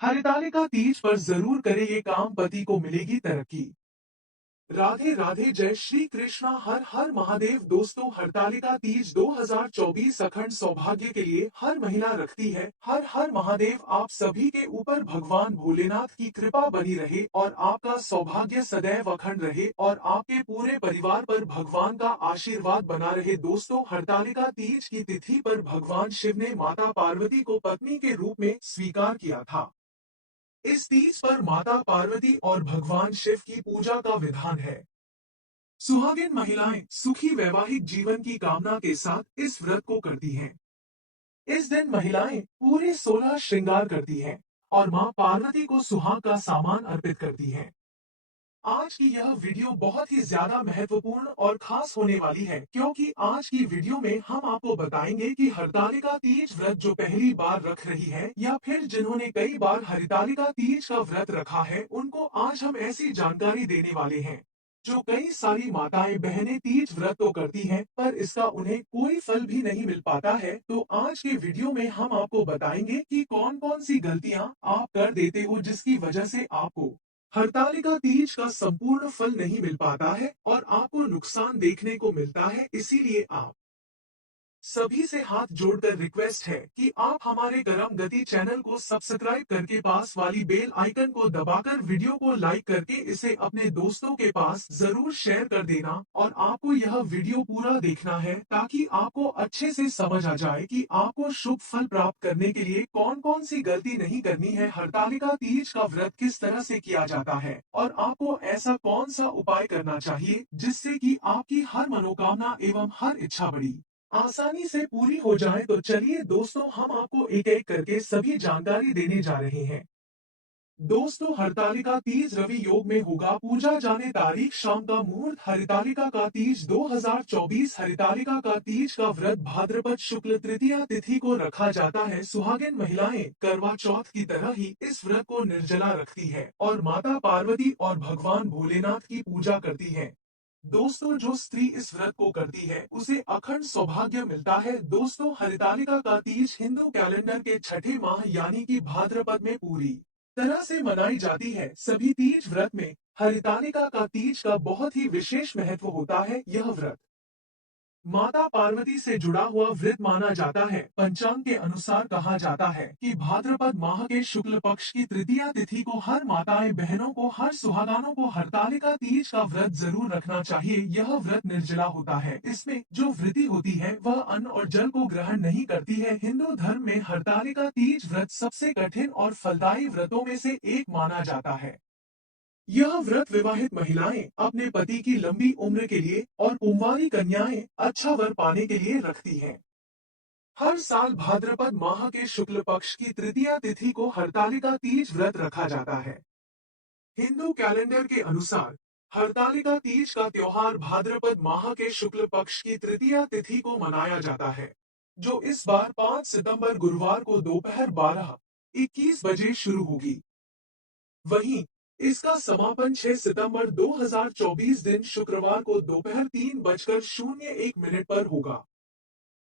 हरितालिका तीज पर जरूर करे ये काम, पति को मिलेगी तरक्की। राधे राधे, जय श्री कृष्णा, हर हर महादेव। दोस्तों, हरतालिका तीज 2024 अखंड सौभाग्य के लिए हर महिला रखती है। हर हर महादेव। आप सभी के ऊपर भगवान भोलेनाथ की कृपा बनी रहे और आपका सौभाग्य सदैव अखंड रहे और आपके पूरे परिवार पर भगवान का आशीर्वाद बना रहे। दोस्तों, हरतालिका तीज की तिथि पर भगवान शिव ने माता पार्वती को पत्नी के रूप में स्वीकार किया था। इस तीज पर माता पार्वती और भगवान शिव की पूजा का विधान है। सुहागिन महिलाएं सुखी वैवाहिक जीवन की कामना के साथ इस व्रत को करती हैं। इस दिन महिलाएं पूरे 16 श्रृंगार करती हैं और मां पार्वती को सुहाग का सामान अर्पित करती हैं। आज की यह वीडियो बहुत ही ज्यादा महत्वपूर्ण और खास होने वाली है, क्योंकि आज की वीडियो में हम आपको बताएंगे कि हरतालिका तीज व्रत जो पहली बार रख रही है या फिर जिन्होंने कई बार हरतालिका तीज का व्रत रखा है, उनको आज हम ऐसी जानकारी देने वाले हैं। जो कई सारी माताएं बहनें तीज व्रत तो करती हैं, पर इसका उन्हें कोई फल भी नहीं मिल पाता है। तो आज के वीडियो में हम आपको बताएंगे कि कौन कौन सी गलतियां आप कर देते हो जिसकी वजह से आपको हरतालिका तीज का संपूर्ण फल नहीं मिल पाता है और आपको नुकसान देखने को मिलता है। इसीलिए आप सभी से हाथ जोड़कर रिक्वेस्ट है कि आप हमारे गरम गति चैनल को सब्सक्राइब करके पास वाली बेल आइकन को दबाकर वीडियो को लाइक करके इसे अपने दोस्तों के पास जरूर शेयर कर देना। और आपको यह वीडियो पूरा देखना है ताकि आपको अच्छे से समझ आ जाए कि आपको शुभ फल प्राप्त करने के लिए कौन कौन सी गलती नहीं करनी है, हरतालिका तीज का व्रत किस तरह से किया जाता है और आपको ऐसा कौन सा उपाय करना चाहिए जिससे कि आपकी हर मनोकामना एवं हर इच्छा बड़ी आसानी से पूरी हो जाए। तो चलिए दोस्तों, हम आपको एक एक करके सभी जानकारी देने जा रहे हैं। दोस्तों, हरतालिका तीज रवि योग में होगा। पूजा जाने तारीख शाम का मुहूर्त। हरितालिका का तीज 2024। हरितालिका का तीज का व्रत भाद्रपद शुक्ल तृतीया तिथि को रखा जाता है। सुहागिन महिलाएं करवा चौथ की तरह ही इस व्रत को निर्जला रखती है और माता पार्वती और भगवान भोलेनाथ की पूजा करती है। दोस्तों, जो स्त्री इस व्रत को करती है उसे अखंड सौभाग्य मिलता है। दोस्तों, हरितालिका का तीज हिंदू कैलेंडर के छठे माह यानी कि भाद्रपद में पूरी तरह से मनाई जाती है। सभी तीज व्रत में हरितालिका का तीज का बहुत ही विशेष महत्व होता है। यह व्रत माता पार्वती से जुड़ा हुआ व्रत माना जाता है। पंचांग के अनुसार कहा जाता है कि भाद्रपद माह के शुक्ल पक्ष की तृतीया तिथि को हर माताएं बहनों को, हर सुहागानों को हरतालिका तीज का व्रत जरूर रखना चाहिए। यह व्रत निर्जला होता है। इसमें जो व्रती होती है वह अन्न और जल को ग्रहण नहीं करती है। हिंदू धर्म में हरतालिका तीज व्रत सबसे कठिन और फलदायी व्रतों में से एक माना जाता है। यह व्रत विवाहित महिलाएं अपने पति की लंबी उम्र के लिए और कुंवारी कन्याएं अच्छा वर पाने के लिए रखती हैं। हर साल भाद्रपद माह के शुक्ल पक्ष की तृतीया तिथि को हरतालिका तीज व्रत रखा जाता है। हिंदू कैलेंडर के अनुसार हरतालिका तीज का त्योहार भाद्रपद माह के शुक्ल पक्ष की तृतीया तिथि को मनाया जाता है, जो इस बार 5 सितंबर गुरुवार को दोपहर 12:21 बजे शुरू होगी। वहीं इसका समापन 6 सितंबर 2024 दिन शुक्रवार को दोपहर 3:01 पर होगा।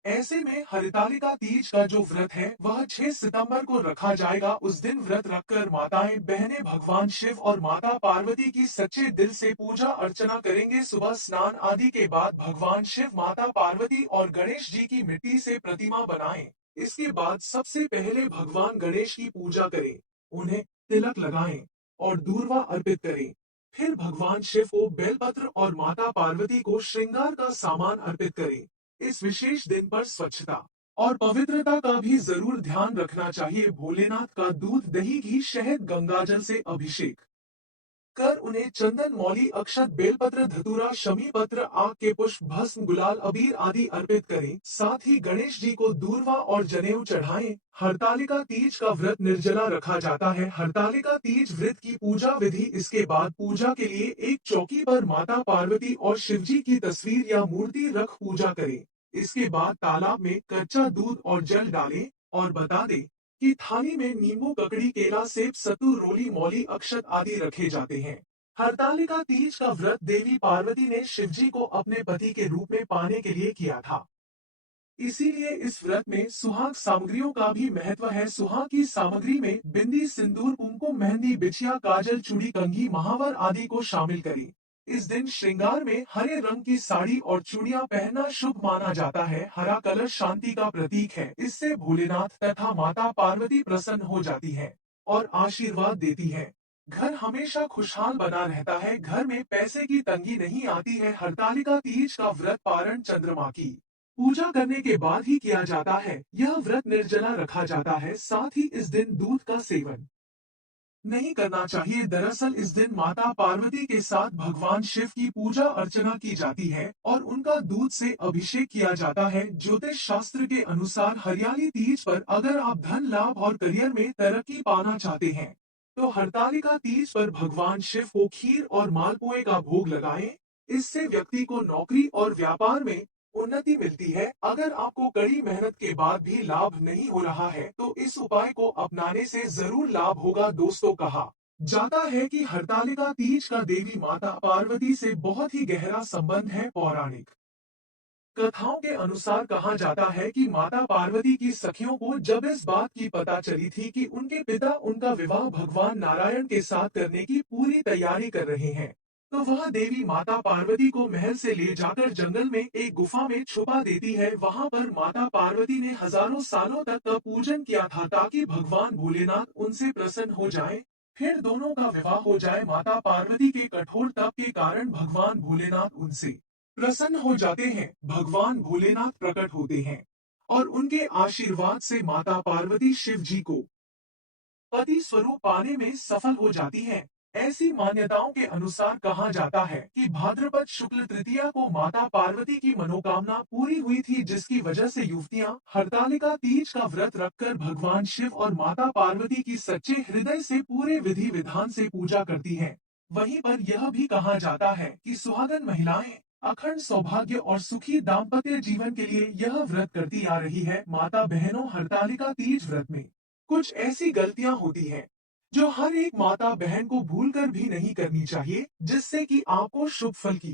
ऐसे में हरितालिका तीज का जो व्रत है वह 6 सितंबर को रखा जाएगा। उस दिन व्रत रखकर माताएं बहनें भगवान शिव और माता पार्वती की सच्चे दिल से पूजा अर्चना करेंगे। सुबह स्नान आदि के बाद भगवान शिव, माता पार्वती और गणेश जी की मिट्टी से प्रतिमा बनाएं। इसके बाद सबसे पहले भगवान गणेश की पूजा करें, उन्हें तिलक लगाएं और दूर्वा अर्पित करें। फिर भगवान शिव को बेलपत्र और माता पार्वती को श्रृंगार का सामान अर्पित करें। इस विशेष दिन पर स्वच्छता और पवित्रता का भी जरूर ध्यान रखना चाहिए। भोलेनाथ का दूध, दही, घी, शहद, गंगाजल से अभिषेक कर उन्हें चंदन, मौली, अक्षत, बेलपत्र, धतूरा, शमी पत्र, आग के पुष्प, भस्म, गुलाल, अबीर आदि अर्पित करें। साथ ही गणेश जी को दूर्वा और जनेऊ चढ़ाएं। हरतालिका तीज का व्रत निर्जला रखा जाता है। हरतालिका तीज व्रत की पूजा विधि। इसके बाद पूजा के लिए एक चौकी पर माता पार्वती और शिवजी की तस्वीर या मूर्ति रख पूजा करें। इसके बाद तालाब में कच्चा दूध और जल डालें और बता दें कि थाली में नींबू, ककड़ी, केला, सेब, सत्तू, रोली, मौली, अक्षत आदि रखे जाते हैं। हरतालिका तीज का व्रत देवी पार्वती ने शिवजी को अपने पति के रूप में पाने के लिए किया था। इसीलिए इस व्रत में सुहाग सामग्रियों का भी महत्व है। सुहाग की सामग्री में बिंदी, सिंदूर, कुमकुम, मेहंदी, बिछिया, काजल, चूड़ी, कंघी, महावर आदि को शामिल करें। इस दिन श्रृंगार में हरे रंग की साड़ी और चूड़ियां पहनना शुभ माना जाता है। हरा कलर शांति का प्रतीक है। इससे भोलेनाथ तथा माता पार्वती प्रसन्न हो जाती है और आशीर्वाद देती है। घर हमेशा खुशहाल बना रहता है। घर में पैसे की तंगी नहीं आती है। हरतालिका तीज का व्रत पारण चंद्रमा की पूजा करने के बाद ही किया जाता है। यह व्रत निर्जला रखा जाता है। साथ ही इस दिन दूध का सेवन नहीं करना चाहिए। दरअसल इस दिन माता पार्वती के साथ भगवान शिव की पूजा अर्चना की जाती है और उनका दूध से अभिषेक किया जाता है। ज्योतिष शास्त्र के अनुसार हरियाली तीज पर अगर आप धन लाभ और करियर में तरक्की पाना चाहते हैं तो हरतालिका तीज पर भगवान शिव को खीर और मालपुए का भोग लगाएं। इससे व्यक्ति को नौकरी और व्यापार में उन्नति मिलती है। अगर आपको कड़ी मेहनत के बाद भी लाभ नहीं हो रहा है तो इस उपाय को अपनाने से जरूर लाभ होगा। दोस्तों, कहा जाता है कि हरतालिका तीज का देवी माता पार्वती से बहुत ही गहरा संबंध है। पौराणिक कथाओं के अनुसार कहा जाता है कि माता पार्वती की सखियों को जब इस बात की पता चली थी कि उनके पिता उनका विवाह भगवान नारायण के साथ करने की पूरी तैयारी कर रहे हैं, तो वह देवी माता पार्वती को महल से ले जाकर जंगल में एक गुफा में छुपा देती है। वहां पर माता पार्वती ने हजारों सालों तक का पूजन किया था ताकि भगवान भोलेनाथ उनसे प्रसन्न हो जाए, फिर दोनों का विवाह हो जाए। माता पार्वती के कठोर तप के कारण भगवान भोलेनाथ उनसे प्रसन्न हो जाते हैं। भगवान भोलेनाथ प्रकट होते हैं और उनके आशीर्वाद से माता पार्वती शिव जी को पति स्वरूप पाने में सफल हो जाती हैं। ऐसी मान्यताओं के अनुसार कहा जाता है कि भाद्रपद शुक्ल तृतीया को माता पार्वती की मनोकामना पूरी हुई थी, जिसकी वजह से युवतियां हरतालिका तीज का व्रत रखकर भगवान शिव और माता पार्वती की सच्चे हृदय से पूरे विधि विधान से पूजा करती हैं। वहीं पर यह भी कहा जाता है कि सुहागन महिलाएं अखंड सौभाग्य और सुखी दाम्पत्य जीवन के लिए यह व्रत करती आ रही है। माता बहनों, हरतालिका तीज व्रत में कुछ ऐसी गलतियां होती हैं जो हर एक माता बहन को भूलकर भी नहीं करनी चाहिए, जिससे कि आपको शुभ फल की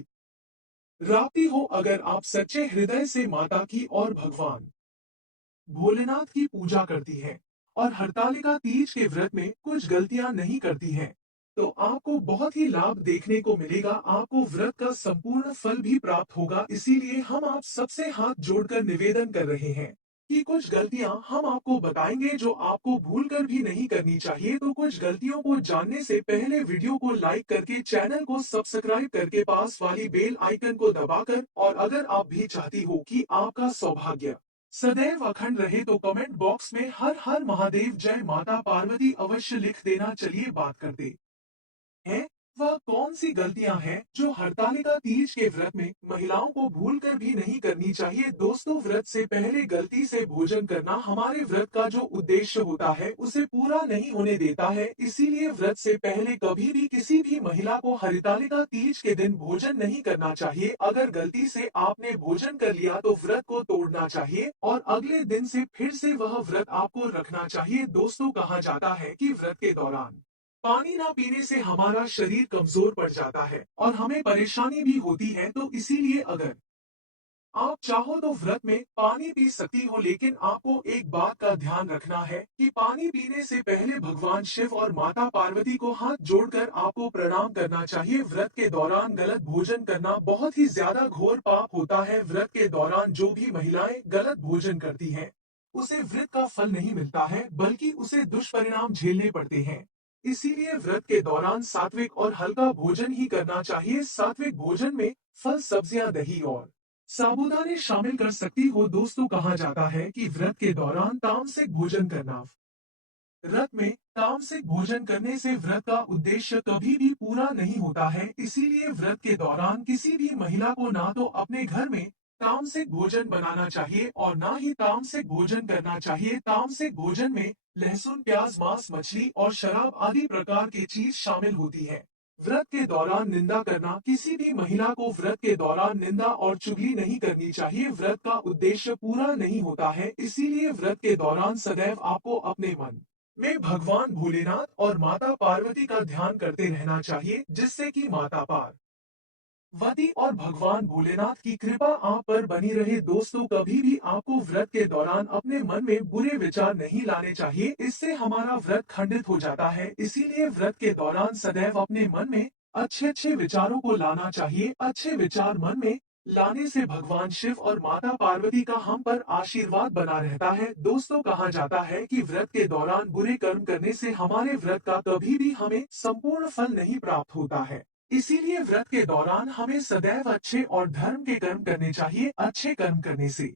प्राप्ति हो। अगर आप सच्चे हृदय से माता की और भगवान भोलेनाथ की पूजा करती हैं और हरतालिका तीज के व्रत में कुछ गलतियां नहीं करती हैं, तो आपको बहुत ही लाभ देखने को मिलेगा। आपको व्रत का संपूर्ण फल भी प्राप्त होगा। इसीलिए हम आप सबसे हाथ जोड़कर निवेदन कर रहे हैं कि कुछ गलतियां हम आपको बताएंगे जो आपको भूलकर भी नहीं करनी चाहिए। तो कुछ गलतियों को जानने से पहले वीडियो को लाइक करके चैनल को सब्सक्राइब करके पास वाली बेल आइकन को दबाकर, और अगर आप भी चाहती हो कि आपका सौभाग्य सदैव अखंड रहे तो कमेंट बॉक्स में हर हर महादेव जय माता पार्वती अवश्य लिख देना। चलिए बात करते हैं वह कौन सी गलतियां हैं जो हरतालिका तीज के व्रत में महिलाओं को भूलकर भी नहीं करनी चाहिए। दोस्तों, व्रत से पहले गलती से भोजन करना हमारे व्रत का जो उद्देश्य होता है उसे पूरा नहीं होने देता है। इसीलिए व्रत से पहले कभी भी किसी भी महिला को हरतालिका तीज के दिन भोजन नहीं करना चाहिए। अगर गलती से आपने भोजन कर लिया तो व्रत को तोड़ना चाहिए और अगले दिन से फिर से वह व्रत आपको रखना चाहिए। दोस्तों, कहा जाता है कि व्रत के दौरान पानी ना पीने से हमारा शरीर कमजोर पड़ जाता है और हमें परेशानी भी होती है। तो इसीलिए अगर आप चाहो तो व्रत में पानी पी सकती हो, लेकिन आपको एक बात का ध्यान रखना है कि पानी पीने से पहले भगवान शिव और माता पार्वती को हाथ जोड़कर आपको प्रणाम करना चाहिए। व्रत के दौरान गलत भोजन करना बहुत ही ज्यादा घोर पाप होता है। व्रत के दौरान जो भी महिलाएं गलत भोजन करती हैं, उसे व्रत का फल नहीं मिलता है बल्कि उसे दुष्परिणाम झेलने पड़ते हैं। इसीलिए व्रत के दौरान सात्विक और हल्का भोजन ही करना चाहिए। सात्विक भोजन में फल, सब्जियां, दही और साबूदाने शामिल कर सकती हो। दोस्तों, कहा जाता है कि व्रत के दौरान तामसिक भोजन करना व्रत में तामसिक भोजन करने से व्रत का उद्देश्य कभी भी पूरा नहीं होता है। इसीलिए व्रत के दौरान किसी भी महिला को ना तो अपने घर में तामसिक भोजन बनाना चाहिए और ना ही तामसिक भोजन करना चाहिए। तामसिक भोजन में लहसुन, प्याज, मांस, मछली और शराब आदि प्रकार की चीज शामिल होती है। व्रत के दौरान निंदा करना, किसी भी महिला को व्रत के दौरान निंदा और चुगली नहीं करनी चाहिए। व्रत का उद्देश्य पूरा नहीं होता है। इसीलिए व्रत के दौरान सदैव आपको अपने मन में भगवान भोलेनाथ और माता पार्वती का ध्यान करते रहना चाहिए, जिससे कि माता पार्वती वती और भगवान भोलेनाथ की कृपा आप पर बनी रहे। दोस्तों, कभी भी आपको व्रत के दौरान अपने मन में बुरे विचार नहीं लाने चाहिए, इससे हमारा व्रत खंडित हो जाता है। इसीलिए व्रत के दौरान सदैव अपने मन में अच्छे अच्छे विचारों को लाना चाहिए। अच्छे विचार मन में लाने से भगवान शिव और माता पार्वती का हम पर आशीर्वाद बना रहता है। दोस्तों, कहा जाता है कि व्रत के दौरान बुरे कर्म करने से हमारे व्रत का कभी भी हमें संपूर्ण फल नहीं प्राप्त होता है। इसीलिए व्रत के दौरान हमें सदैव अच्छे और धर्म के कर्म करने चाहिए। अच्छे कर्म करने से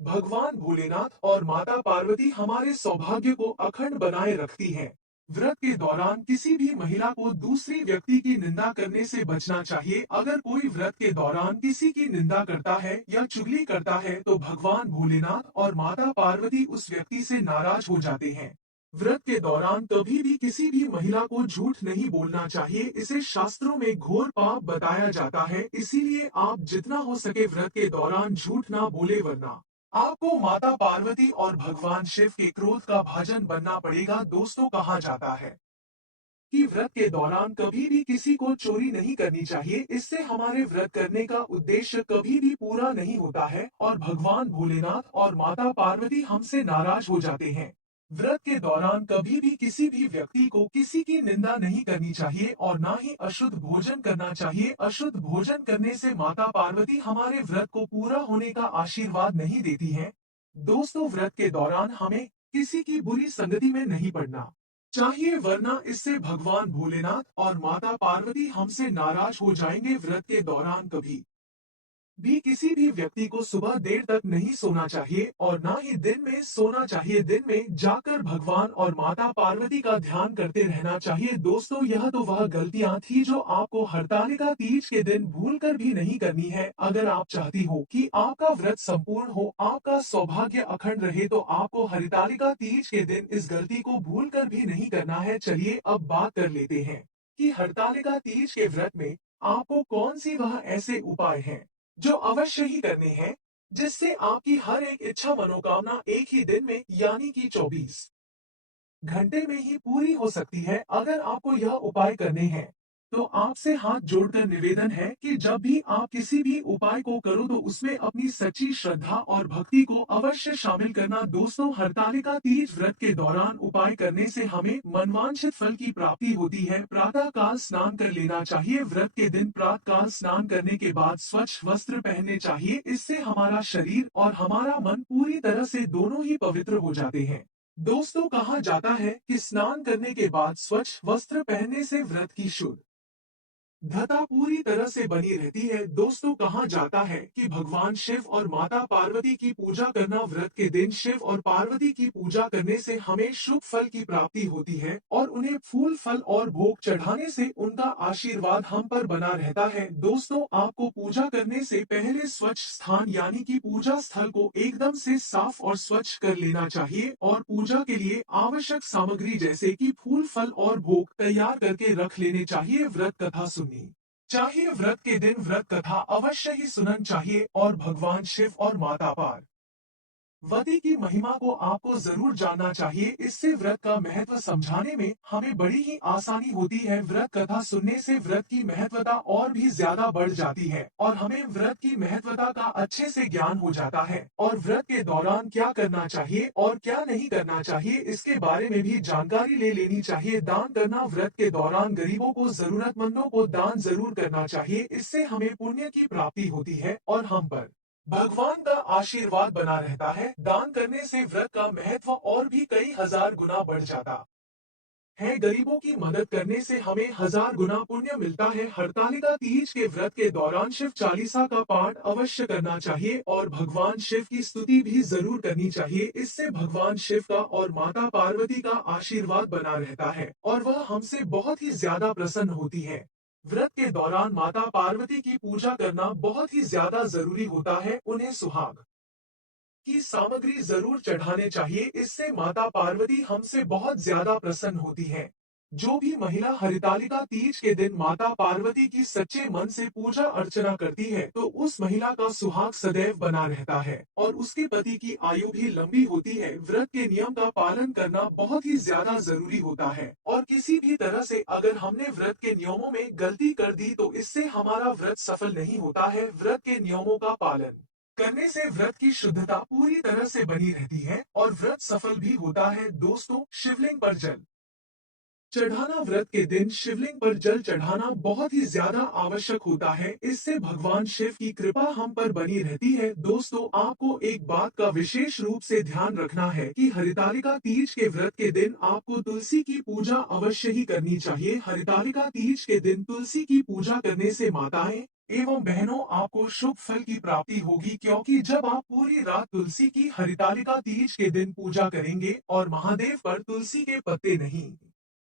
भगवान भोलेनाथ और माता पार्वती हमारे सौभाग्य को अखंड बनाए रखती हैं। व्रत के दौरान किसी भी महिला को दूसरी व्यक्ति की निंदा करने से बचना चाहिए। अगर कोई व्रत के दौरान किसी की निंदा करता है या चुगली करता है तो भगवान भोलेनाथ और माता पार्वती उस व्यक्ति से नाराज हो जाते हैं। व्रत के दौरान कभी भी किसी भी महिला को झूठ नहीं बोलना चाहिए, इसे शास्त्रों में घोर पाप बताया जाता है। इसीलिए आप जितना हो सके व्रत के दौरान झूठ ना बोले, वरना आपको माता पार्वती और भगवान शिव के क्रोध का भाजन बनना पड़ेगा। दोस्तों, कहा जाता है कि व्रत के दौरान कभी भी किसी को चोरी नहीं करनी चाहिए, इससे हमारे व्रत करने का उद्देश्य कभी भी पूरा नहीं होता है और भगवान भोलेनाथ और माता पार्वती हमसे नाराज हो जाते हैं। व्रत के दौरान कभी भी किसी भी व्यक्ति को किसी की निंदा नहीं करनी चाहिए और ना ही अशुद्ध भोजन करना चाहिए। अशुद्ध भोजन करने से माता पार्वती हमारे व्रत को पूरा होने का आशीर्वाद नहीं देती हैं। दोस्तों, व्रत के दौरान हमें किसी की बुरी संगति में नहीं पड़ना चाहिए, वरना इससे भगवान भोलेनाथ और माता पार्वती हमसे नाराज हो जाएंगे। व्रत के दौरान कभी भी किसी भी व्यक्ति को सुबह देर तक नहीं सोना चाहिए और ना ही दिन में सोना चाहिए। दिन में जाकर भगवान और माता पार्वती का ध्यान करते रहना चाहिए। दोस्तों, यह तो वह गलतियां थी जो आपको हरतालिका तीज के दिन भूलकर भी नहीं करनी है। अगर आप चाहती हो कि आपका व्रत संपूर्ण हो, आपका सौभाग्य अखंड रहे, तो आपको हरितालिका तीज के दिन इस गलती को भूलकर भी नहीं करना है। चलिए अब बात कर लेते हैं कि हरतालिका तीज के व्रत में आपको कौन सी वह ऐसे उपाय हैं जो अवश्य ही करने हैं, जिससे आपकी हर एक इच्छा मनोकामना एक ही दिन में यानी कि 24 घंटे में ही पूरी हो सकती है। अगर आपको यह उपाय करने हैं तो आपसे हाथ जोड़कर निवेदन है कि जब भी आप किसी भी उपाय को करो तो उसमें अपनी सच्ची श्रद्धा और भक्ति को अवश्य शामिल करना। दोस्तों, हरतालिका तीज व्रत के दौरान उपाय करने से हमें मनवांछित फल की प्राप्ति होती है। प्रातः काल स्नान कर लेना चाहिए। व्रत के दिन प्रातः काल स्नान करने के बाद स्वच्छ वस्त्र पहनने चाहिए। इससे हमारा शरीर और हमारा मन पूरी तरह से दोनों ही पवित्र हो जाते हैं। दोस्तों, कहा जाता है कि स्नान करने के बाद स्वच्छ वस्त्र पहनने से व्रत की शुद्ध धता पूरी तरह से बनी रहती है। दोस्तों, कहा जाता है कि भगवान शिव और माता पार्वती की पूजा करना, व्रत के दिन शिव और पार्वती की पूजा करने से हमें शुभ फल की प्राप्ति होती है और उन्हें फूल फल और भोग चढ़ाने से उनका आशीर्वाद हम पर बना रहता है। दोस्तों, आपको पूजा करने से पहले स्वच्छ स्थान यानी कि पूजा स्थल को एकदम से साफ और स्वच्छ कर लेना चाहिए और पूजा के लिए आवश्यक सामग्री जैसे कि फूल फल और भोग तैयार करके रख लेने चाहिए। व्रत कथा सुननी चाहिए। व्रत के दिन व्रत कथा अवश्य ही सुनन चाहिए और भगवान शिव और माता पार्वती की महिमा को आपको जरूर जानना चाहिए। इससे व्रत का महत्व समझाने में हमें बड़ी ही आसानी होती है। व्रत कथा सुनने से व्रत की महत्वता और भी ज्यादा बढ़ जाती है और हमें व्रत की महत्वता का अच्छे से ज्ञान हो जाता है और व्रत के दौरान क्या करना चाहिए और क्या नहीं करना चाहिए, इसके बारे में भी जानकारी ले लेनी चाहिए। दान करना, व्रत के दौरान गरीबों को, जरूरतमंदों को दान जरूर करना चाहिए। इससे हमें पुण्य की प्राप्ति होती है और हम पर भगवान का आशीर्वाद बना रहता है। दान करने से व्रत का महत्व और भी कई हजार गुना बढ़ जाता है। गरीबों की मदद करने से हमें हजार गुना पुण्य मिलता है। हरतालिका तीज के व्रत के दौरान शिव चालीसा का पाठ अवश्य करना चाहिए और भगवान शिव की स्तुति भी जरूर करनी चाहिए। इससे भगवान शिव का और माता पार्वती का आशीर्वाद बना रहता है और वह हमसे बहुत ही ज्यादा प्रसन्न होती है। व्रत के दौरान माता पार्वती की पूजा करना बहुत ही ज्यादा जरूरी होता है। उन्हें सुहाग की सामग्री जरूर चढ़ाने चाहिए। इससे माता पार्वती हमसे बहुत ज्यादा प्रसन्न होती हैं। जो भी महिला हरितालिका तीज के दिन माता पार्वती की सच्चे मन से पूजा अर्चना करती है तो उस महिला का सुहाग सदैव बना रहता है और उसके पति की आयु भी लंबी होती है। व्रत के नियम का पालन करना बहुत ही ज्यादा जरूरी होता है और किसी भी तरह से अगर हमने व्रत के नियमों में गलती कर दी तो इससे हमारा व्रत सफल नहीं होता है। व्रत के नियमों का पालन करने से व्रत की शुद्धता पूरी तरह से बनी रहती है और व्रत सफल भी होता है। दोस्तों, शिवलिंग पर जल चढ़ाना व्रत के दिन शिवलिंग पर जल चढ़ाना बहुत ही ज्यादा आवश्यक होता है। इससे भगवान शिव की कृपा हम पर बनी रहती है। दोस्तों, आपको एक बात का विशेष रूप से ध्यान रखना है कि हरितालिका तीज के व्रत के दिन आपको तुलसी की पूजा अवश्य ही करनी चाहिए। हरितालिका तीज के दिन तुलसी की पूजा करने से माताएं एवं बहनों आपको शुभ फल की प्राप्ति होगी, क्योंकि जब आप पूरी रात तुलसी की हरितालिका तीज के दिन पूजा करेंगे और महादेव पर तुलसी के पत्ते नहीं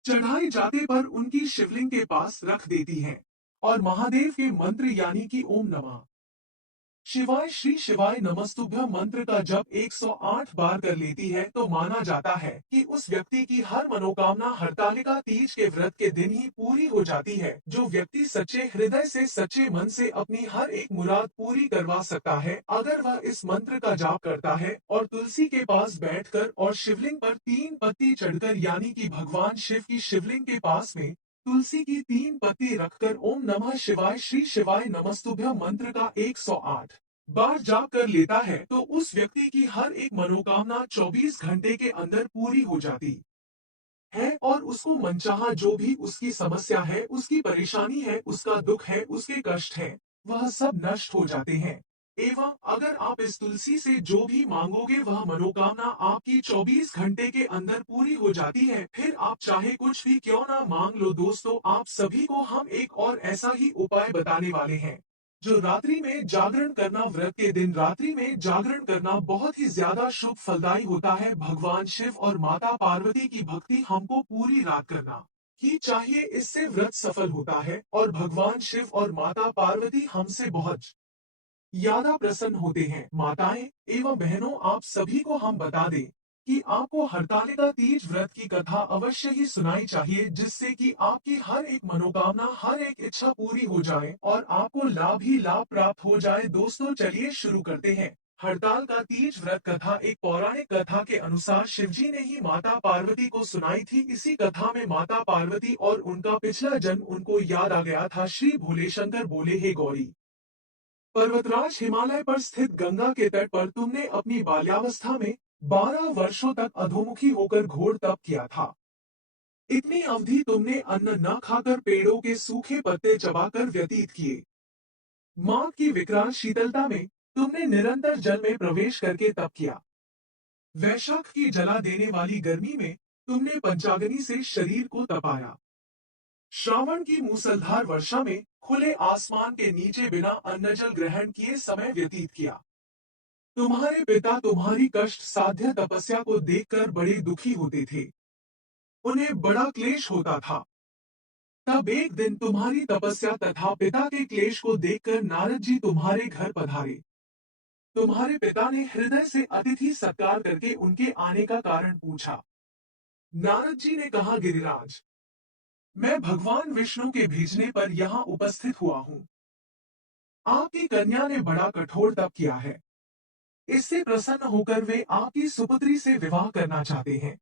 चढ़ाए जाते पर उनकी शिवलिंग के पास रख देती हैं और महादेव के मंत्र यानी कि ओम नमः शिवाय श्री शिवाय नमस्तुभ्यं मंत्र का जब 108 बार कर लेती है तो माना जाता है कि उस व्यक्ति की हर मनोकामना हरतालिका तीज के व्रत के दिन ही पूरी हो जाती है। जो व्यक्ति सच्चे हृदय से सच्चे मन से अपनी हर एक मुराद पूरी करवा सकता है अगर वह इस मंत्र का जाप करता है और तुलसी के पास बैठकर और शिवलिंग पर 3 पत्ती चढ़कर यानी कि भगवान शिव की शिवलिंग के पास में तुलसी की 3 पत्ती रखकर ओम नमः शिवाय श्री शिवाय नमस्तुभ्यं मंत्र का 108 बार जाप कर लेता है तो उस व्यक्ति की हर एक मनोकामना 24 घंटे के अंदर पूरी हो जाती है और उसको मनचाहा जो भी उसकी समस्या है, उसकी परेशानी है, उसका दुख है, उसके कष्ट है, वह सब नष्ट हो जाते हैं। एवं अगर आप इस तुलसी से जो भी मांगोगे वह मनोकामना आपकी 24 घंटे के अंदर पूरी हो जाती है। फिर आप चाहे कुछ भी क्यों ना मांग लो। दोस्तों, आप सभी को हम एक और ऐसा ही उपाय बताने वाले हैं जो रात्रि में जागरण करना। व्रत के दिन रात्रि में जागरण करना बहुत ही ज्यादा शुभ फलदायी होता है। भगवान शिव और माता पार्वती की भक्ति हमको पूरी रात करना ही चाहिए, इससे व्रत सफल होता है और भगवान शिव और माता पार्वती हमसे बहुत ज्यादा प्रसन्न होते हैं। माताएं एवं बहनों, आप सभी को हम बता दें कि आपको हरतालिका तीज व्रत की कथा अवश्य ही सुनाई चाहिए, जिससे कि आपकी हर एक मनोकामना हर एक इच्छा पूरी हो जाए और आपको लाभ ही लाभ प्राप्त हो जाए। दोस्तों, चलिए शुरू करते हैं। हड़ताल का तीज व्रत कथा एक पौराणिक कथा के अनुसार शिवजी ने ही माता पार्वती को सुनाई थी। इसी कथा में माता पार्वती और उनका पिछला जन्म उनको याद आ गया था। श्री भोले शंकर बोले, हे गौरी पर्वतराज हिमालय पर स्थित गंगा के तट पर तुमने अपनी बाल्यावस्था में 12 वर्षों तक अधोमुखी होकर घोर तप किया था। इतनी अवधि तुमने अन्न न खाकर पेड़ों के सूखे पत्ते चबाकर व्यतीत किए। माघ की विकराल शीतलता में तुमने निरंतर जल में प्रवेश करके तप किया। वैशाख की जला देने वाली गर्मी में तुमने पंचाग्नि से शरीर को तपाया। श्रावण की मूसलधार वर्षा में खुले आसमान के नीचे बिना अन्नजल ग्रहण किए समय व्यतीत किया। तुम्हारे पिता तुम्हारी कष्ट साध्य तपस्या को देखकर बड़े दुखी होते थे। उन्हें बड़ा क्लेश होता था। तब एक दिन तुम्हारी तपस्या तथा पिता के क्लेश को देखकर नारद जी तुम्हारे घर पधारे। तुम्हारे पिता ने हृदय से अतिथि सत्कार करके उनके आने का कारण पूछा। नारद जी ने कहा, गिरिराज, मैं भगवान विष्णु के भेजने पर यहाँ उपस्थित हुआ हूँ। आपकी कन्या ने बड़ा कठोर तप किया है। इससे प्रसन्न होकर वे आपकी सुपुत्री से विवाह करना चाहते हैं।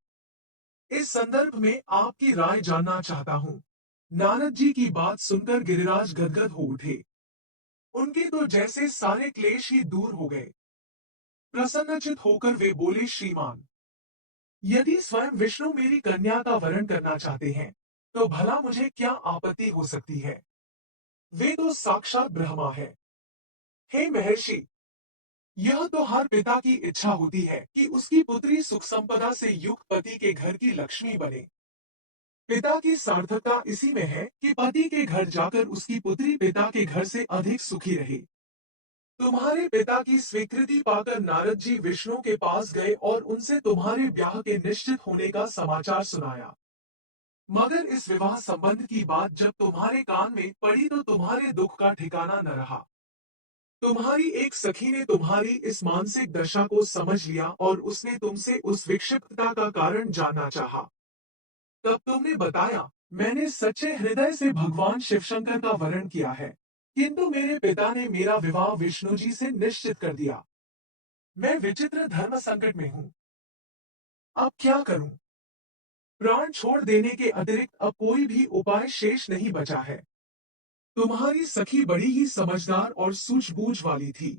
इस संदर्भ में आपकी राय जानना चाहता हूँ। नारद जी की बात सुनकर गिरिराज गदगद हो उठे। उनके तो जैसे सारे क्लेश ही दूर हो गए। प्रसन्नचित होकर वे बोले, श्रीमान, यदि स्वयं विष्णु मेरी कन्या का वरण करना चाहते हैं तो भला मुझे क्या आपत्ति हो सकती है। वे तो साक्षात ब्रह्मा है। हे महर्षि, यह तो हर पिता की इच्छा होती है कि उसकी पुत्री सुख संपदा से युक्त पति के घर की लक्ष्मी बने। पिता की सार्थकता इसी में है कि पति के घर जाकर उसकी पुत्री पिता के घर से अधिक सुखी रहे। तुम्हारे पिता की स्वीकृति पाकर नारद जी विष्णु के पास गए और उनसे तुम्हारे ब्याह के निश्चित होने का समाचार सुनाया। मगर इस विवाह संबंध की बात जब तुम्हारे कान में पड़ी तो तुम्हारे दुख का ठिकाना न रहा। तुम्हारी एक सखी ने तुम्हारी इस मानसिक दशा को समझ लिया और उसने तुमसे उस विक्षिप्तता का कारण जानना चाहा। तब तुमने बताया, मैंने सच्चे हृदय से भगवान शिवशंकर का वरण किया है, किंतु मेरे पिता ने मेरा विवाह विष्णु जी से निश्चित कर दिया। मैं विचित्र धर्म संकट में हूँ। अब क्या करूं? प्राण छोड़ देने के अतिरिक्त अब कोई भी उपाय शेष नहीं बचा है। तुम्हारी सखी बड़ी ही समझदार और सूझबूझ वाली थी।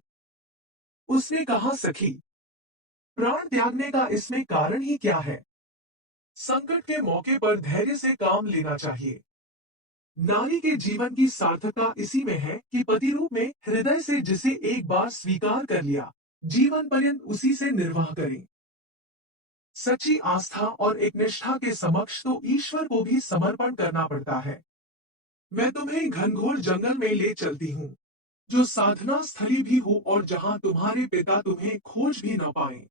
उसने कहा, सखी, प्राण त्यागने का इसमें कारण ही क्या है? संकट के मौके पर धैर्य से काम लेना चाहिए। नारी के जीवन की सार्थकता इसी में है कि पति रूप में हृदय से जिसे एक बार स्वीकार कर लिया, जीवन पर्यंत उसी से निर्वाह करें। सच्ची आस्था और एक निष्ठा के समक्ष तो ईश्वर को भी समर्पण करना पड़ता है। मैं तुम्हें घनघोर जंगल में ले चलती हूँ, जो साधना स्थली भी हो और जहाँ तुम्हारे पिता तुम्हें खोज भी न पाए।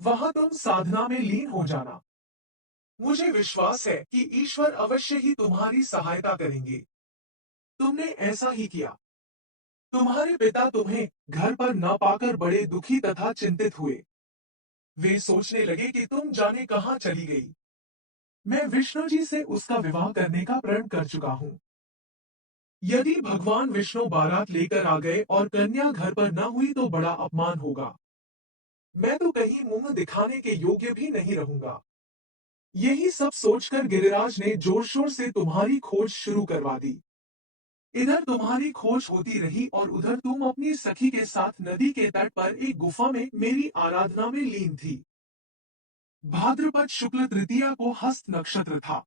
वहां तुम साधना में लीन हो जाना। मुझे विश्वास है कि ईश्वर अवश्य ही तुम्हारी सहायता करेंगे। तुमने ऐसा ही किया। तुम्हारे पिता तुम्हें घर पर न पाकर बड़े दुखी तथा चिंतित हुए। वे सोचने लगे कि तुम जाने कहाँ चली गई। मैं विष्णु जी से उसका विवाह करने का प्रण कर चुका हूँ। यदि भगवान विष्णु बारात लेकर आ गए और कन्या घर पर न हुई तो बड़ा अपमान होगा। मैं तो कहीं मुंह दिखाने के योग्य भी नहीं रहूंगा। यही सब सोचकर गिरिराज ने जोर शोर से तुम्हारी खोज शुरू करवा दी। इधर तुम्हारी खोज होती रही और उधर तुम अपनी सखी के साथ नदी के तट पर एक गुफा में मेरी आराधना में लीन थी। भाद्रपद शुक्ल तृतीया को हस्त नक्षत्र था।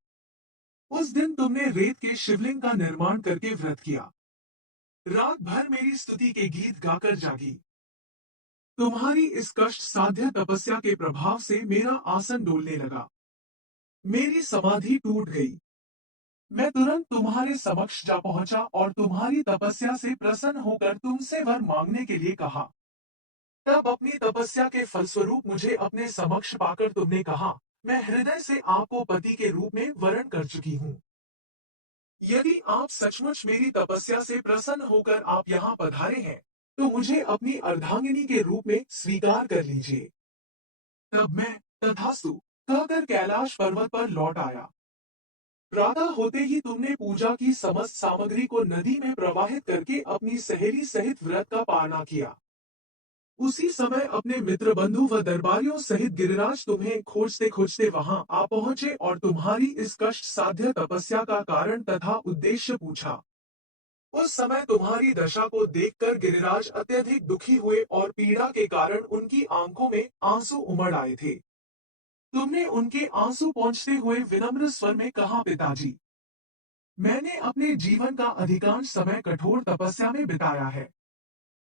उस दिन तुमने रेत के शिवलिंग का निर्माण करके व्रत किया। रात भर मेरी स्तुति के गीत गाकर जागी। तुम्हारी इस कष्ट साध्य तपस्या के प्रभाव से मेरा आसन डोलने लगा। मेरी समाधि टूट गई। मैं तुरंत तुम्हारे समक्ष जा पहुंचा और तुम्हारी तपस्या से प्रसन्न होकर तुमसे वर मांगने के लिए कहा। तब अपनी तपस्या के फलस्वरूप मुझे अपने समक्ष पाकर तुमने कहा, मैं हृदय से आपको पति के रूप में वरण कर चुकी हूँ। यदि आप सचमुच मेरी तपस्या से प्रसन्न होकर आप यहाँ पधारे हैं, तो मुझे अपनी अर्धांगिनी के रूप में स्वीकार कर लीजिए। तब मैं तथास्तु कहकर कैलाश पर्वत पर लौट आया। प्रातः होते ही तुमने पूजा की समस्त सामग्री को नदी में प्रवाहित करके अपनी सहेली सहित व्रत का पालना किया। उसी समय अपने मित्र बंधु व दरबारियों सहित गिरिराज तुम्हें खोजते खोजते वहां आ पहुंचे और तुम्हारी इस कष्ट साध्य तपस्या का कारण तथा उद्देश्य पूछा। उस समय तुम्हारी दशा को देखकर गिरिराज अत्यधिक दुखी हुए और पीड़ा के कारण उनकी आंखों में आंसू उमड़ आए थे। तुमने उनके आंसू पोंछते हुए विनम्र स्वर में कहा, पिताजी, मैंने अपने जीवन का अधिकांश समय कठोर तपस्या में बिताया है।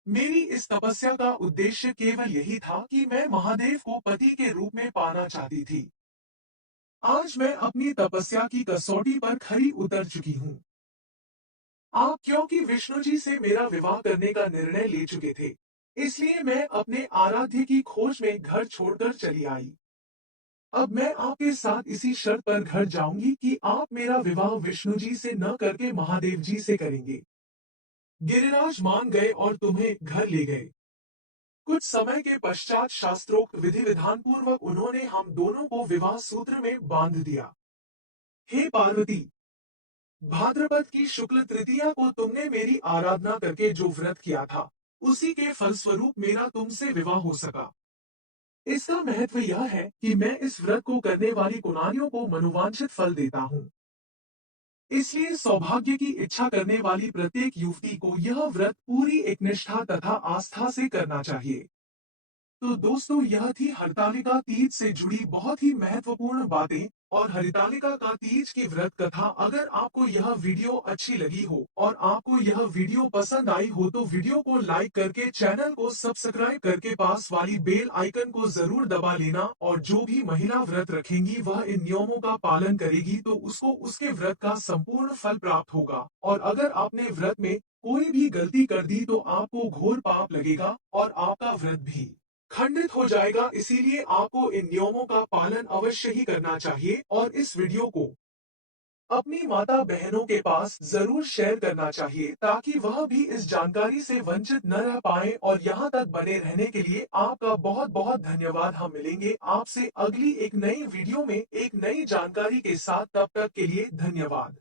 मेरी इस तपस्या का उद्देश्य केवल यही था कि मैं महादेव को पति के रूप में पाना चाहती थी। आज मैं अपनी तपस्या की कसौटी पर खरी उतर चुकी हूँ। आप क्योंकि विष्णु जी से मेरा विवाह करने का निर्णय ले चुके थे, इसलिए मैं अपने आराध्य की खोज में घर छोड़कर चली आई। अब मैं आपके साथ इसी शर्त पर घर जाऊंगी कि आप मेरा विवाह विष्णु जी से न करके महादेव जी से करेंगे। गिरिराज मान गए और तुम्हें घर ले गए। कुछ समय के पश्चात शास्त्रोक्त विधि विधान पूर्वक उन्होंने हम दोनों को विवाह सूत्र में बांध दिया। हे पार्वती, भाद्रपद की शुक्ल तृतीया को तुमने मेरी आराधना करके जो व्रत किया था, उसी के फलस्वरूप मेरा तुमसे विवाह हो सका। इसका महत्व यह है कि मैं इस व्रत को करने वाली कुनारियों को मनोवांछित फल देता हूँ। इसलिए सौभाग्य की इच्छा करने वाली प्रत्येक युवती को यह व्रत पूरी एक निष्ठा तथा आस्था से करना चाहिए। तो दोस्तों, यह थी हरतालिका तीज से जुड़ी बहुत ही महत्वपूर्ण बातें और हरितालिका का तीज की व्रत कथा। अगर आपको यह वीडियो अच्छी लगी हो और आपको यह वीडियो पसंद आई हो तो वीडियो को लाइक करके चैनल को सब्सक्राइब करके पास वाली बेल आइकन को जरूर दबा लेना। और जो भी महिला व्रत रखेंगी वह इन नियमों का पालन करेगी तो उसको उसके व्रत का संपूर्ण फल प्राप्त होगा। और अगर आपने व्रत में कोई भी गलती कर दी तो आपको घोर पाप लगेगा और आपका व्रत भी खंडित हो जाएगा। इसीलिए आपको इन नियमों का पालन अवश्य ही करना चाहिए और इस वीडियो को अपनी माता बहनों के पास जरूर शेयर करना चाहिए ताकि वह भी इस जानकारी से वंचित न रह पाए और यहाँ तक बने रहने के लिए आपका बहुत बहुत धन्यवाद। हम मिलेंगे आपसे अगली एक नई वीडियो में एक नई जानकारी के साथ, तब तक के लिए धन्यवाद।